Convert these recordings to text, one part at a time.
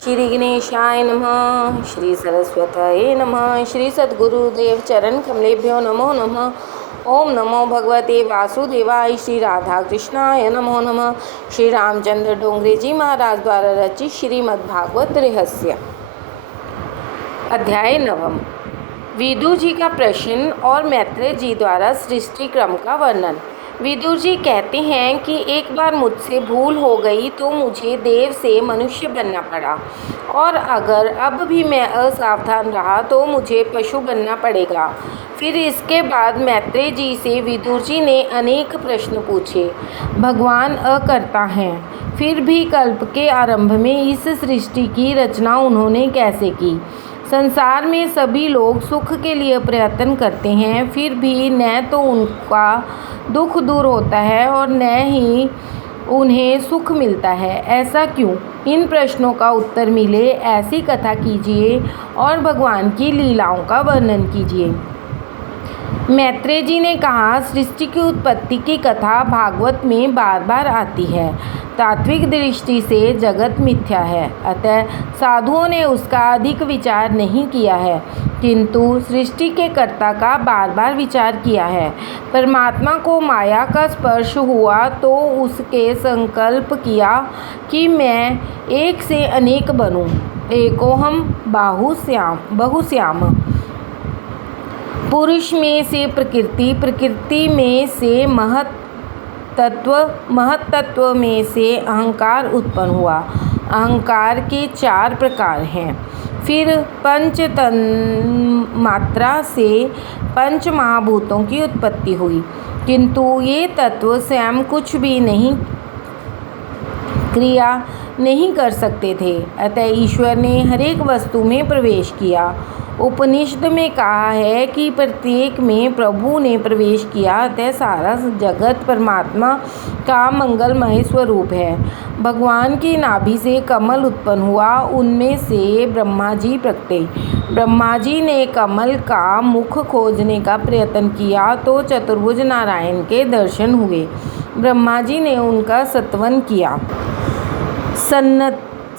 श्री गणेशाय नमः। श्री सरस्वत्यै नमः। श्री सद्गुरुदेव चरण कमलेभ्यो नमो नमः। ओम नमो भगवते वासुदेवाय। श्री राधा कृष्णाय नमो नमः। श्री रामचंद्र डोंगरे जी महाराज द्वारा रचित श्रीमद्भागवत रहस्य अध्याय नवम। विदुर जी का प्रश्न और मैत्रेय जी द्वारा सृष्टि क्रम का वर्णन। विदुर जी कहते हैं कि एक बार मुझसे भूल हो गई तो मुझे देव से मनुष्य बनना पड़ा, और अगर अब भी मैं असावधान रहा तो मुझे पशु बनना पड़ेगा। फिर इसके बाद मैत्रेय जी से विदुर जी ने अनेक प्रश्न पूछे। भगवान अकर्ता हैं, फिर भी कल्प के आरंभ में इस सृष्टि की रचना उन्होंने कैसे की? संसार में सभी लोग सुख के लिए प्रयत्न करते हैं, फिर भी न तो उनका दुख दूर होता है और न ही उन्हें सुख मिलता है। ऐसा क्यों? इन प्रश्नों का उत्तर मिले ऐसी कथा कीजिए और भगवान की लीलाओं का वर्णन कीजिए। मैत्रेय जी ने कहा, सृष्टि की उत्पत्ति की कथा भागवत में बार बार आती है। तात्विक दृष्टि से जगत मिथ्या है, अतः साधुओं ने उसका अधिक विचार नहीं किया है, किंतु सृष्टि के कर्ता का बार बार विचार किया है। परमात्मा को माया का स्पर्श हुआ तो उसके संकल्प किया कि मैं एक से अनेक बनूं, एकोहम बहुश्याम। पुरुष में से प्रकृति, प्रकृति में से महत्तत्व में से अहंकार उत्पन्न हुआ। अहंकार के 4 प्रकार हैं। फिर पंच तन्मात्रा से 5 महाभूतों की उत्पत्ति हुई, किंतु ये तत्व स्वयं कुछ भी नहीं क्रिया नहीं कर सकते थे, अतः ईश्वर ने हरेक वस्तु में प्रवेश किया। उपनिषद में कहा है कि प्रत्येक में प्रभु ने प्रवेश किया, अतः सारा जगत परमात्मा का मंगलमय स्वरूप है। भगवान की नाभि से कमल उत्पन्न हुआ, उनमें से ब्रह्मा जी प्रकटे। ब्रह्मा जी ने कमल का मुख खोजने का प्रयत्न किया तो चतुर्भुज नारायण के दर्शन हुए। ब्रह्मा जी ने उनका स्तवन किया।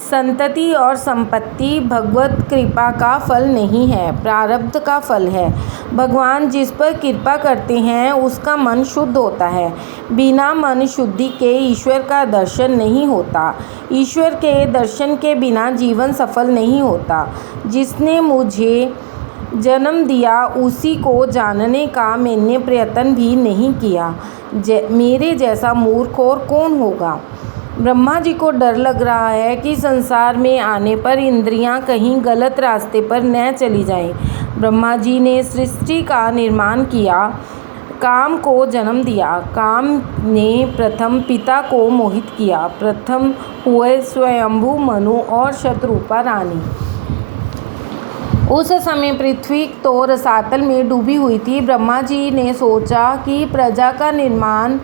संतति और संपत्ति भगवत कृपा का फल नहीं है, प्रारब्ध का फल है। भगवान जिस पर कृपा करते हैं उसका मन शुद्ध होता है। बिना मन शुद्धि के ईश्वर का दर्शन नहीं होता। ईश्वर के दर्शन के बिना जीवन सफल नहीं होता। जिसने मुझे जन्म दिया उसी को जानने का मैंने प्रयत्न भी नहीं किया। मेरे जैसा मूर्ख और कौन होगा? ब्रह्मा जी को डर लग रहा है कि संसार में आने पर इंद्रियां कहीं गलत रास्ते पर न चली जाएं। ब्रह्मा जी ने सृष्टि का निर्माण किया, काम को जन्म दिया। काम ने प्रथम पिता को मोहित किया। प्रथम हुए स्वयंभू मनु और शतरूपा रानी। उस समय पृथ्वी तो रसातल में डूबी हुई थी। ब्रह्मा जी ने सोचा कि प्रजा का निर्माण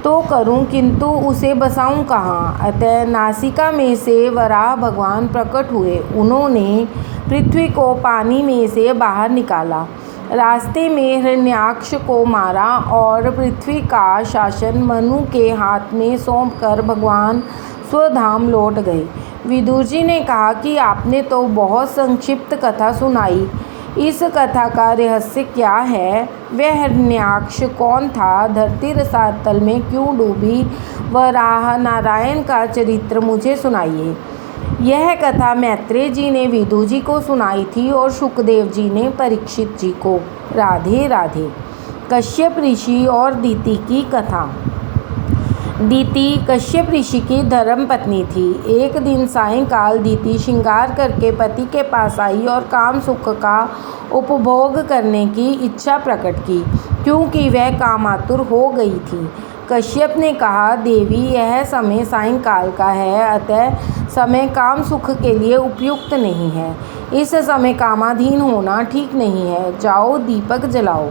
तो करूं, किंतु उसे बसाऊं कहाँ? अतः नासिका में से वराह भगवान प्रकट हुए। उन्होंने पृथ्वी को पानी में से बाहर निकाला, रास्ते में हिरण्याक्ष को मारा और पृथ्वी का शासन मनु के हाथ में सौंपकर भगवान स्वधाम लौट गए। विदुर जी ने कहा कि आपने तो बहुत संक्षिप्त कथा सुनाई, इस कथा का रहस्य क्या है? वह हिरण्याक्ष कौन था? धरती रसातल में क्यों डूबी? वराह नारायण का चरित्र मुझे सुनाइए। यह कथा मैत्रेय जी ने विदुर जी को सुनाई थी और शुकदेव जी ने परीक्षित जी को। राधे राधे। कश्यप ऋषि और दीति की कथा। दीति कश्यप ऋषि की धर्म पत्नी थी। एक दिन सायंकाल दीति श्रृंगार करके पति के पास आई और काम सुख का उपभोग करने की इच्छा प्रकट की, क्योंकि वह कामातुर हो गई थी। कश्यप ने कहा, देवी, यह समय सायंकाल का है, अतः समय काम सुख के लिए उपयुक्त नहीं है। इस समय कामाधीन होना ठीक नहीं है। जाओ, दीपक जलाओ।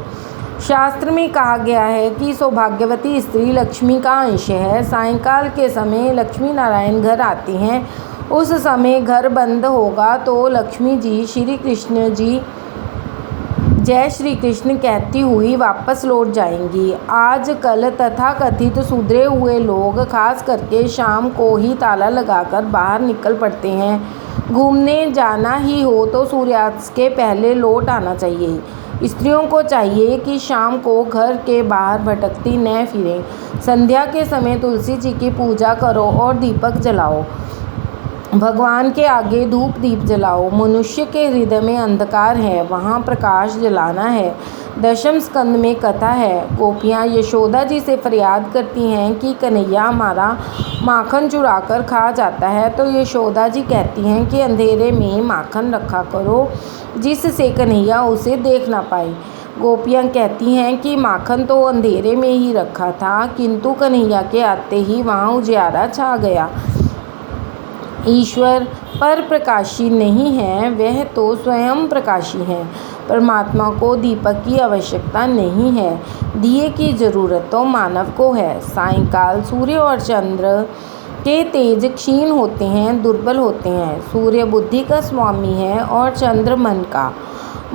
शास्त्र में कहा गया है कि सौभाग्यवती स्त्री लक्ष्मी का अंश है। सायंकाल के समय लक्ष्मी नारायण घर आते हैं। उस समय घर बंद होगा तो लक्ष्मी जी श्री कृष्ण जी जय श्री कृष्ण कहती हुई वापस लौट जाएंगी। आजकल तथाकथित सुधरे हुए लोग खास करके शाम को ही ताला लगाकर बाहर निकल पड़ते हैं। घूमने जाना ही हो तो सूर्यास्त के पहले लौट आना चाहिए। स्त्रियों को चाहिए कि शाम को घर के बाहर भटकती न फिरें। संध्या के समय तुलसी जी की पूजा करो और दीपक जलाओ। भगवान के आगे धूप दीप जलाओ। मनुष्य के हृदय में अंधकार है, वहाँ प्रकाश जलाना है। दशम स्कंद में कथा है। गोपियाँ यशोदा जी से फरियाद करती हैं कि कन्हैया हमारा माखन चुराकर खा जाता है, तो यशोदा जी कहती हैं कि अंधेरे में माखन रखा करो जिससे कन्हैया उसे देख ना पाए। गोपियाँ कहती हैं कि माखन तो अंधेरे में ही रखा था, किंतु कन्हैया के आते ही वहाँ उजियारा छा गया। ईश्वर पर प्रकाशी नहीं है, वह तो स्वयं प्रकाशी है। परमात्मा को दीपक की आवश्यकता नहीं है, दिए की जरूरत तो मानव को है। सायंकाल सूर्य और चंद्र के तेज क्षीण होते हैं, दुर्बल होते हैं। सूर्य बुद्धि का स्वामी है और चंद्र मन का।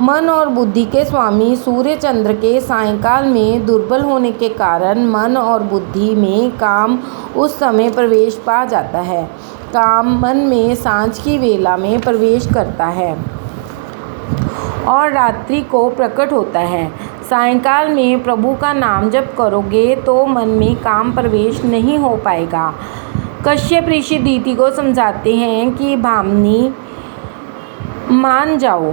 मन और बुद्धि के स्वामी सूर्य चंद्र के सायंकाल में दुर्बल होने के कारण मन और बुद्धि में काम उस समय प्रवेश पा जाता है। काम मन में सांझ की वेला में प्रवेश करता है और रात्रि को प्रकट होता है। सायंकाल में प्रभु का नाम जप करोगे तो मन में काम प्रवेश नहीं हो पाएगा। कश्यप ऋषि दीति को समझाते हैं कि भामिनी मान जाओ।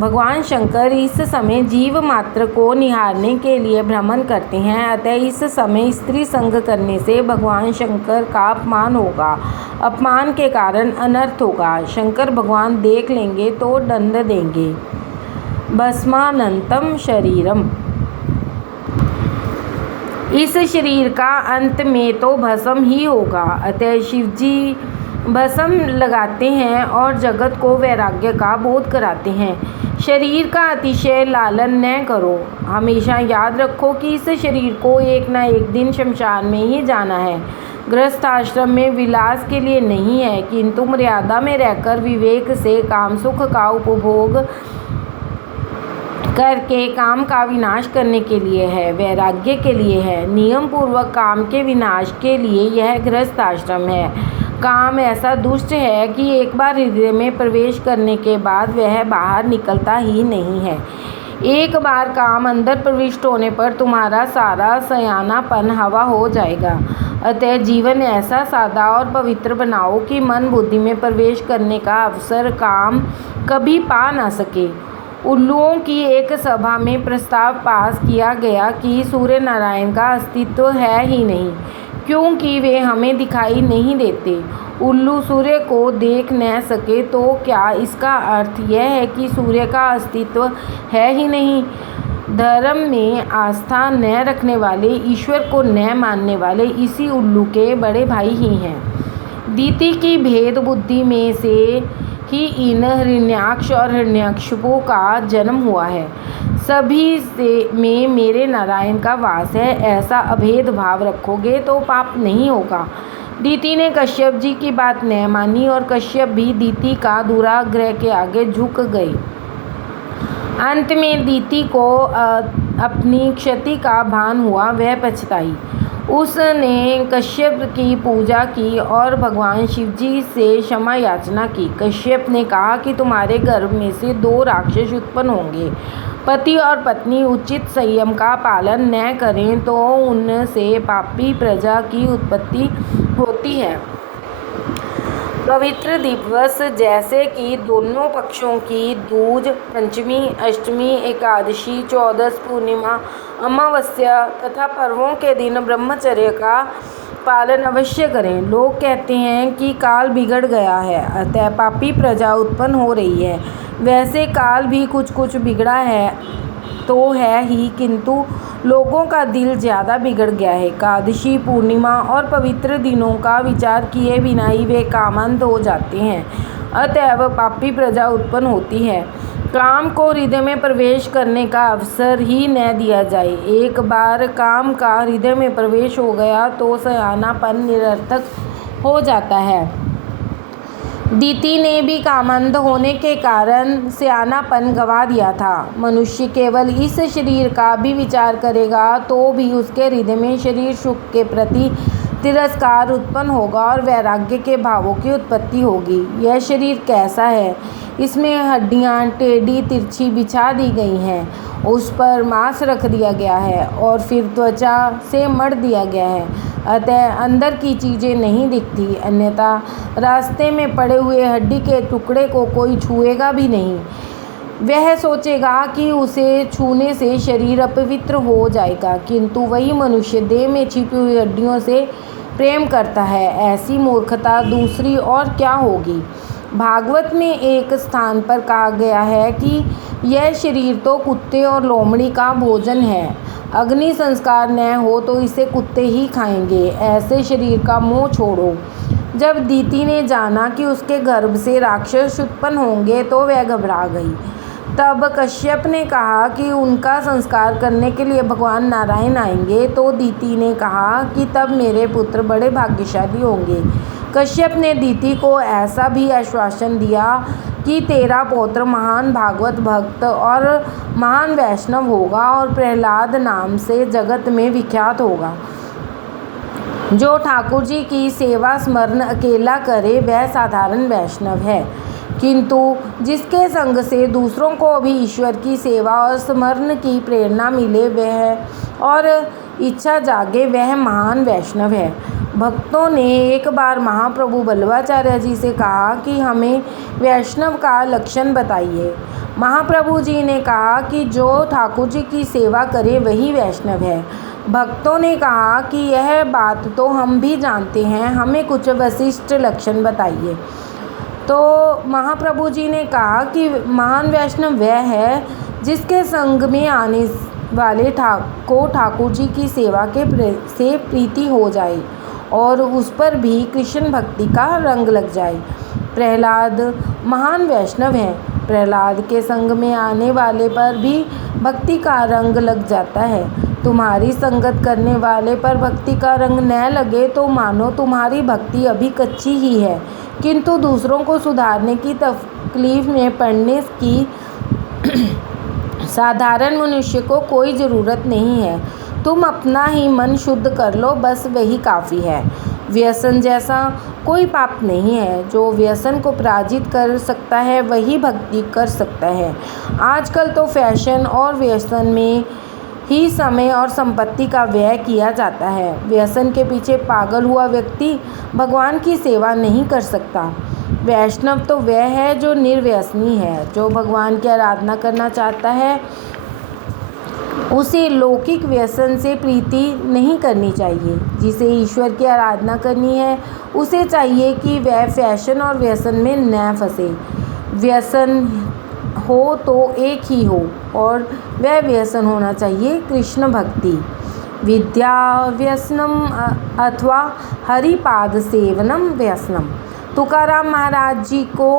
भगवान शंकर इस समय जीव मात्र को निहारने के लिए भ्रमण करते हैं, अतः इस समय स्त्री संग करने से भगवान शंकर का अपमान होगा। अपमान के कारण अनर्थ होगा। शंकर भगवान देख लेंगे तो दंड देंगे। भस्मानंतम शरीरम, इस शरीर का अंत में तो भस्म ही होगा। अतः शिवजी भस्म लगाते हैं और जगत को वैराग्य का बोध कराते हैं। शरीर का अतिशय लालन न करो। हमेशा याद रखो कि इस शरीर को एक न एक दिन शमशान में ही जाना है। गृहस्थ आश्रम में विलास के लिए नहीं है, किंतु मर्यादा में रहकर विवेक से काम सुख का उपभोग करके काम का विनाश करने के लिए है, वैराग्य के लिए है। नियम पूर्वक काम के विनाश के लिए यह गृहस्थ आश्रम है। काम ऐसा दुष्ट है कि एक बार हृदय में प्रवेश करने के बाद वह बाहर निकलता ही नहीं है। एक बार काम अंदर प्रविष्ट होने पर तुम्हारा सारा सयानापन हवा हो जाएगा। अतः जीवन ऐसा सादा और पवित्र बनाओ कि मन बुद्धि में प्रवेश करने का अवसर काम कभी पा ना सके। उल्लुओं की एक सभा में प्रस्ताव पास किया गया कि सूर्य नारायण का अस्तित्व है ही नहीं, क्योंकि वे हमें दिखाई नहीं देते। उल्लू सूर्य को देख न सके तो क्या इसका अर्थ यह है कि सूर्य का अस्तित्व है ही नहीं? धर्म में आस्था न रखने वाले, ईश्वर को न मानने वाले इसी उल्लू के बड़े भाई ही हैं। दीति की भेद बुद्धि में से ही इन हिरण्याक्ष और हिरण्यकशिपु का जन्म हुआ है। सभी से में मेरे नारायण का वास है, ऐसा अभेद भाव रखोगे तो पाप नहीं होगा। दीति ने कश्यप जी की बात न मानी और कश्यप भी दीति का दुराग्रह के आगे झुक गए। अंत में दीति को अपनी क्षति का भान हुआ, वह पछताई। उसने कश्यप की पूजा की और भगवान शिवजी से क्षमा याचना की। कश्यप ने कहा कि तुम्हारे गर्भ में से 2 राक्षस उत्पन्न होंगे। पति और पत्नी उचित संयम का पालन न करें तो उनसे पापी प्रजा की उत्पत्ति होती है। पवित्र दिवस जैसे कि दोनों पक्षों की दूज, पंचमी, अष्टमी, एकादशी, चौदस, पूर्णिमा, अमावस्या तथा पर्वों के दिन ब्रह्मचर्य का पालन अवश्य करें। लोग कहते हैं कि काल बिगड़ गया है, अतः पापी प्रजा उत्पन्न हो रही है। वैसे काल भी कुछ कुछ बिगड़ा है तो है ही, किंतु लोगों का दिल ज़्यादा बिगड़ गया है। एकादशी, पूर्णिमा और पवित्र दिनों का विचार किए बिना ही वे कामांध हो जाते हैं, अतएव पापी प्रजा उत्पन्न होती है। काम को हृदय में प्रवेश करने का अवसर ही न दिया जाए। एक बार काम का हृदय में प्रवेश हो गया तो सयानापन निरर्थक हो जाता है। दीति ने भी कामंद होने के कारण सियानापन गंवा दिया था। मनुष्य केवल इस शरीर का भी विचार करेगा तो भी उसके हृदय में शरीर सुख के प्रति तिरस्कार उत्पन्न होगा और वैराग्य के भावों की उत्पत्ति होगी। यह शरीर कैसा है? इसमें हड्डियां टेढ़ी तिरछी बिछा दी गई हैं, उस पर मांस रख दिया गया है और फिर त्वचा से मढ़ दिया गया है, अतः अंदर की चीज़ें नहीं दिखती। अन्यथा रास्ते में पड़े हुए हड्डी के टुकड़े को कोई छुएगा भी नहीं। वह सोचेगा कि उसे छूने से शरीर अपवित्र हो जाएगा, किंतु वही मनुष्य देह में छिपी हुई हड्डियों से प्रेम करता है। ऐसी मूर्खता दूसरी और क्या होगी? भागवत में एक स्थान पर कहा गया है कि यह शरीर तो कुत्ते और लोमड़ी का भोजन है। अग्नि संस्कार न हो तो इसे कुत्ते ही खाएंगे। ऐसे शरीर का मोह छोड़ो। जब दीति ने जाना कि उसके गर्भ से राक्षस उत्पन्न होंगे तो वह घबरा गई। तब कश्यप ने कहा कि उनका संस्कार करने के लिए भगवान नारायण आएंगे, तो दीति ने कहा कि तब मेरे पुत्र बड़े भाग्यशाली होंगे। कश्यप ने दीति को ऐसा भी आश्वासन दिया कि तेरा पौत्र महान भागवत भक्त और महान वैष्णव होगा और प्रहलाद नाम से जगत में विख्यात होगा। जो ठाकुर जी की सेवा स्मरण अकेला करे वह साधारण वैष्णव है, किंतु जिसके संग से दूसरों को भी ईश्वर की सेवा और स्मरण की प्रेरणा मिले वह और इच्छा जागे वह महान वैष्णव है। भक्तों ने एक बार महाप्रभु बल्लभाचार्य जी से कहा कि हमें वैष्णव का लक्षण बताइए। महाप्रभु जी ने कहा कि जो ठाकुर जी की सेवा करे वही वैष्णव है। भक्तों ने कहा कि यह बात तो हम भी जानते हैं, हमें कुछ विशिष्ट लक्षण बताइए। तो महाप्रभु जी ने कहा कि महान वैष्णव वह है जिसके संग में आने वाले को ठाकुर जी की सेवा से प्रीति हो जाए और उस पर भी कृष्ण भक्ति का रंग लग जाए। प्रहलाद महान वैष्णव हैं। प्रहलाद के संग में आने वाले पर भी भक्ति का रंग लग जाता है। तुम्हारी संगत करने वाले पर भक्ति का रंग न लगे तो मानो तुम्हारी भक्ति अभी कच्ची ही है, किंतु दूसरों को सुधारने की तकलीफ में पड़ने की साधारण मनुष्य को कोई ज़रूरत नहीं है। तुम अपना ही मन शुद्ध कर लो, बस वही काफ़ी है। व्यसन जैसा कोई पाप नहीं है। जो व्यसन को पराजित कर सकता है वही भक्ति कर सकता है। आजकल तो फैशन और व्यसन में ही समय और संपत्ति का व्यय किया जाता है। व्यसन के पीछे पागल हुआ व्यक्ति भगवान की सेवा नहीं कर सकता। वैष्णव तो वह है जो निर्व्यसनी है। जो भगवान की आराधना करना चाहता है उसे लौकिक व्यसन से प्रीति नहीं करनी चाहिए। जिसे ईश्वर की आराधना करनी है उसे चाहिए कि वह फैशन और व्यसन में न फंसे। व्यसन हो तो एक ही हो और वह व्यसन होना चाहिए कृष्ण भक्ति। विद्या व्यसनम अथवा हरिपाद सेवनम व्यसनम। तुकाराम महाराज जी को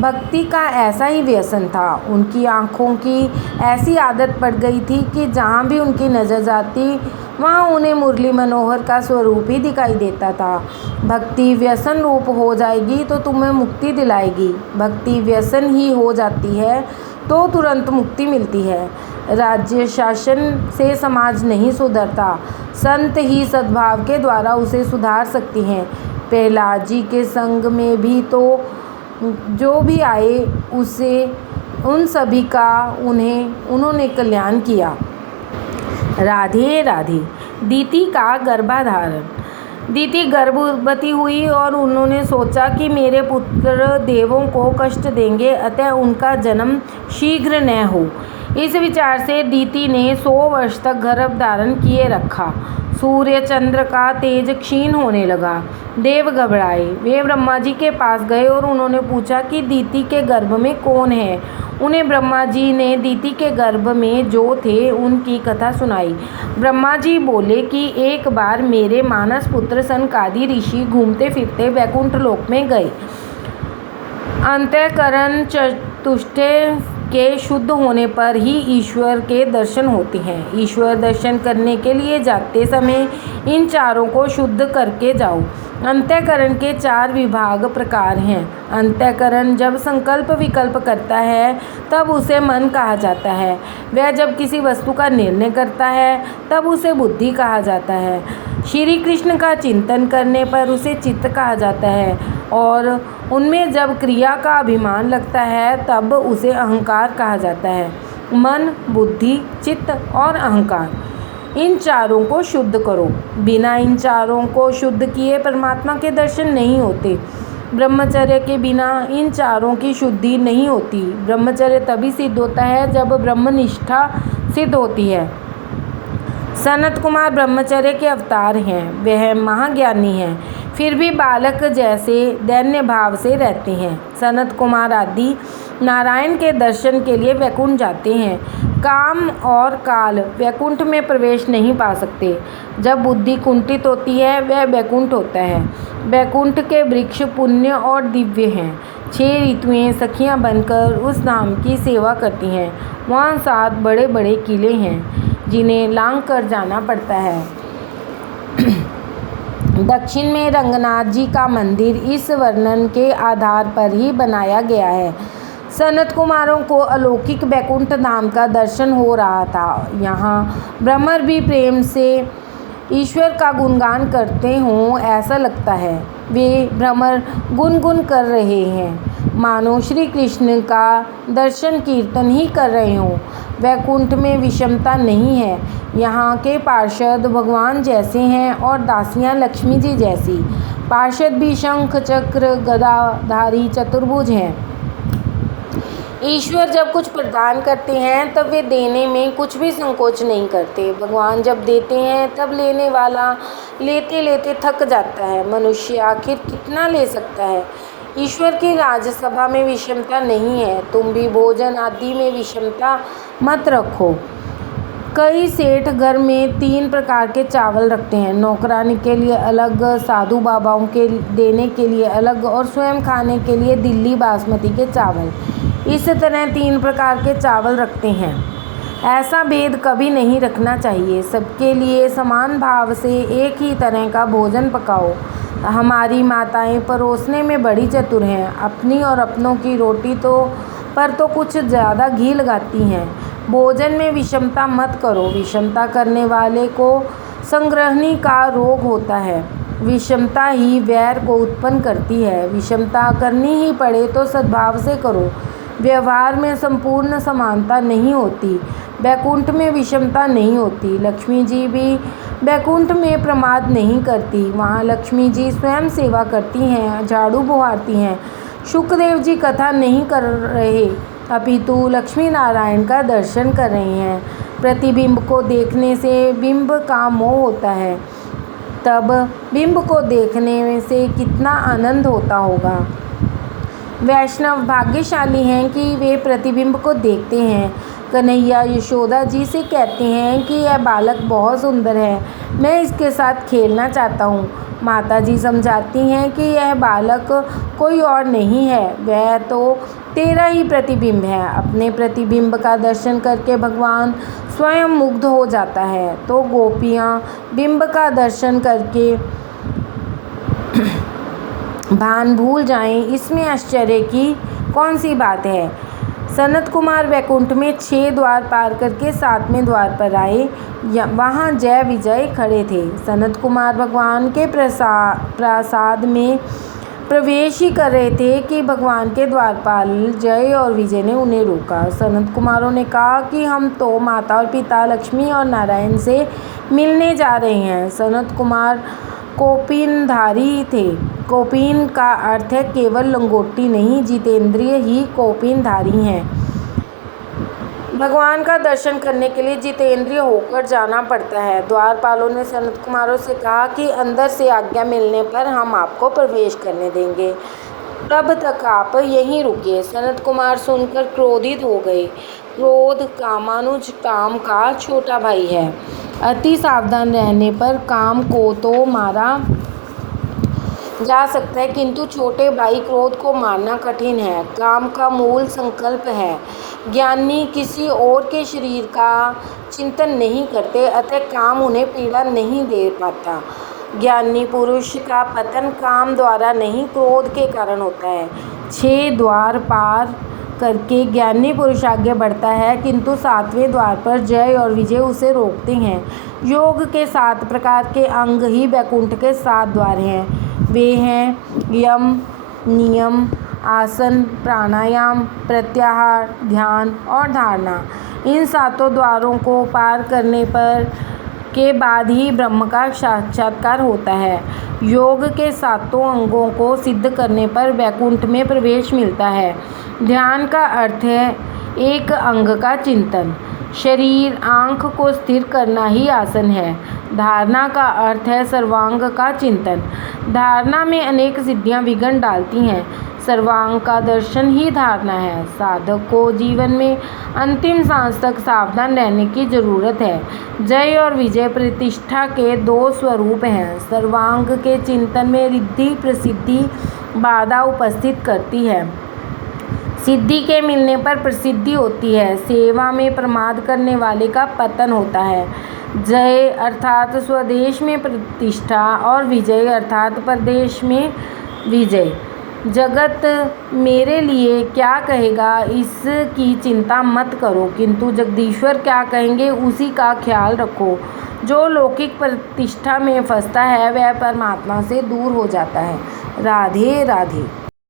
भक्ति का ऐसा ही व्यसन था। उनकी आँखों की ऐसी आदत पड़ गई थी कि जहाँ भी उनकी नज़र जाती वहाँ उन्हें मुरली मनोहर का स्वरूप ही दिखाई देता था। भक्ति व्यसन रूप हो जाएगी तो तुम्हें मुक्ति दिलाएगी। भक्ति व्यसन ही हो जाती है तो तुरंत मुक्ति मिलती है। राज्य शासन से समाज नहीं सुधरता, संत ही सद्भाव के द्वारा उसे सुधार सकती हैं। प्रहलाद जी के संग में भी तो जो भी आए उसे उन सभी का उन्होंने कल्याण किया। राधे राधे। दीति का गर्भाधारण। दीति गर्भवती हुई और उन्होंने सोचा कि मेरे पुत्र देवों को कष्ट देंगे, अतः उनका जन्म शीघ्र न हो। इस विचार से दीति ने 100 वर्ष तक गर्भ धारण किए रखा। सूर्य चंद्र का तेज क्षीण होने लगा। देव घबराए। वे ब्रह्मा जी के पास गए और उन्होंने पूछा कि दीति के गर्भ में कौन है। उन्हें ब्रह्मा जी ने दीति के गर्भ में जो थे उनकी कथा सुनाई। ब्रह्मा जी बोले कि एक बार मेरे मानस पुत्र सनकादि ऋषि घूमते फिरते वैकुंठ लोक में गए। अंतःकरण चतुष्टय के शुद्ध होने पर ही ईश्वर के दर्शन होते हैं। ईश्वर दर्शन करने के लिए जाते समय इन चारों को शुद्ध करके जाओ। अंतःकरण के 4 विभाग प्रकार हैं। अंतःकरण जब संकल्प विकल्प करता है तब उसे मन कहा जाता है। वह जब किसी वस्तु का निर्णय करता है तब उसे बुद्धि कहा जाता है। श्री कृष्ण का चिंतन करने पर उसे चित्त कहा जाता है और उनमें जब क्रिया का अभिमान लगता है तब उसे अहंकार कहा जाता है। मन, बुद्धि, चित्त और अहंकार, इन चारों को शुद्ध करो। बिना इन चारों को शुद्ध किए परमात्मा के दर्शन नहीं होते। ब्रह्मचर्य के बिना इन चारों की शुद्धि नहीं होती। ब्रह्मचर्य तभी सिद्ध होता है जब ब्रह्मनिष्ठा सिद्ध होती है। सनत कुमार ब्रह्मचर्य के अवतार हैं। वह महाज्ञानी हैं, फिर भी बालक जैसे दैन्य भाव से रहते हैं। सनत कुमार आदि नारायण के दर्शन के लिए वैकुंठ जाते हैं। काम और काल वैकुंठ में प्रवेश नहीं पा सकते। जब बुद्धि कुंठित होती है वह वैकुंठ होता है। वैकुंठ के वृक्ष पुण्य और दिव्य हैं। 6 ऋतुएं सखियां बनकर उस धाम की सेवा करती हैं। वहाँ 7 बड़े बड़े किले हैं जिन्हें लांघ कर जाना पड़ता है। दक्षिण में रंगनाथ जी का मंदिर इस वर्णन के आधार पर ही बनाया गया है। सनत कुमारों को अलौकिक वैकुंठ धाम का दर्शन हो रहा था। यहाँ भ्रमर भी प्रेम से ईश्वर का गुणगान करते हों ऐसा लगता है। वे भ्रमर गुनगुन कर रहे हैं, मानो श्री कृष्ण का दर्शन कीर्तन ही कर रहे हों। वैकुंठ में विषमता नहीं है। यहाँ के पार्षद भगवान जैसे हैं और दासियाँ लक्ष्मी जी जैसी। पार्षद भी शंख चक्र गदाधारी चतुर्भुज हैं। ईश्वर जब कुछ प्रदान करते हैं तब वे देने में कुछ भी संकोच नहीं करते। भगवान जब देते हैं तब लेने वाला लेते लेते थक जाता है। मनुष्य आखिर कितना ले सकता है। ईश्वर की राजसभा में विषमता नहीं है। तुम भी भोजन आदि में विषमता मत रखो। कई सेठ घर में 3 प्रकार के चावल रखते हैं, नौकरानी के लिए अलग, साधु बाबाओं के देने के लिए अलग और स्वयं खाने के लिए दिल्ली बासमती के चावल। इस तरह 3 प्रकार के चावल रखते हैं। ऐसा भेद कभी नहीं रखना चाहिए। सबके लिए समान भाव से एक ही तरह का भोजन पकाओ। हमारी माताएं परोसने में बड़ी चतुर हैं। अपनी और अपनों की रोटी पर तो कुछ ज़्यादा घी लगाती हैं। भोजन में विषमता मत करो। विषमता करने वाले को संग्रहणी का रोग होता है। विषमता ही वैर को उत्पन्न करती है। विषमता करनी ही पड़े तो सद्भाव से करो। व्यवहार में संपूर्ण समानता नहीं होती। वैकुंठ में विषमता नहीं होती। लक्ष्मी जी भी वैकुंठ में प्रमाद नहीं करती। वहाँ लक्ष्मी जी स्वयं सेवा करती हैं, झाड़ू बुहारती हैं। शुक्रदेव जी कथा नहीं कर रहे अपितु लक्ष्मी नारायण का दर्शन कर रहे हैं। प्रतिबिंब को देखने से बिंब का मोह होता है, तब बिंब को देखने से कितना आनंद होता होगा। वैष्णव भाग्यशाली हैं कि वे प्रतिबिंब को देखते हैं। कन्हैया यशोदा जी से कहते हैं कि यह बालक बहुत सुंदर है, मैं इसके साथ खेलना चाहता हूँ। माता जी समझाती हैं कि यह बालक कोई और नहीं है, वह तो तेरा ही प्रतिबिंब है। अपने प्रतिबिंब का दर्शन करके भगवान स्वयं मुग्ध हो जाता है, तो गोपियाँ बिंब का दर्शन करके भान भूल जाएं, इसमें आश्चर्य की कौन सी बात है। सनत कुमार वैकुंठ में 6 द्वार पार करके 7वें द्वार पर आए। वहाँ जय विजय खड़े थे। सनत कुमार भगवान के प्रासाद में प्रवेश ही कर रहे थे कि भगवान के द्वारपाल जय और विजय ने उन्हें रोका। सनत कुमारों ने कहा कि हम तो माता और पिता लक्ष्मी और नारायण से मिलने जा रहे हैं। सनत कुमार कौपीनधारी थे। कौपीन का अर्थ है केवल लंगोटी नहीं, जितेंद्रिय ही कौपीनधारी हैं। भगवान का दर्शन करने के लिए जितेंद्रिय होकर जाना पड़ता है। द्वारपालों ने सनत कुमारों से कहा कि अंदर से आज्ञा मिलने पर हम आपको प्रवेश करने देंगे, तब तक आप यहीं रुकिए। सनत कुमार सुनकर क्रोधित हो गए। क्रोध कामानुज काम का छोटा भाई है। अति सावधान रहने पर काम को तो मारा जा सकता है, किंतु छोटे भाई क्रोध को मारना कठिन है। काम का मूल संकल्प है। ज्ञानी किसी और के शरीर का चिंतन नहीं करते, अतः काम उन्हें पीड़ा नहीं दे पाता। ज्ञानी पुरुष का पतन काम द्वारा नहीं, क्रोध के कारण होता है। 6 द्वार पार करके ज्ञानी पुरुष आगे बढ़ता है, किंतु 7वें द्वार पर जय और विजय उसे रोकते हैं। योग के 7 प्रकार के अंग ही वैकुंठ के 7 द्वार हैं। वे हैं यम, नियम, आसन, प्राणायाम, प्रत्याहार, ध्यान और धारणा। इन 7 द्वारों को पार करने पर के बाद ही ब्रह्म का साक्षात्कार होता है। योग के 7 अंगों को सिद्ध करने पर वैकुंठ में प्रवेश मिलता है। ध्यान का अर्थ है एक अंग का चिंतन। शरीर, आँख को स्थिर करना ही आसन है। धारणा का अर्थ है सर्वांग का चिंतन। धारणा में अनेक सिद्धियां विघ्न डालती हैं। सर्वांग का दर्शन ही धारणा है। साधक को जीवन में अंतिम सांस तक सावधान रहने की जरूरत है। जय और विजय प्रतिष्ठा के 2 स्वरूप हैं। सर्वांग के चिंतन में रिद्धि प्रसिद्धि बाधा उपस्थित करती है। सिद्धि के मिलने पर प्रसिद्धि होती है। सेवा में प्रमाद करने वाले का पतन होता है। जय अर्थात स्वदेश में प्रतिष्ठा और विजय अर्थात परदेश में विजय। जगत मेरे लिए क्या कहेगा इसकी चिंता मत करो, किंतु जगदीश्वर क्या कहेंगे उसी का ख्याल रखो। जो लौकिक प्रतिष्ठा में फंसता है वह परमात्मा से दूर हो जाता है। राधे राधे।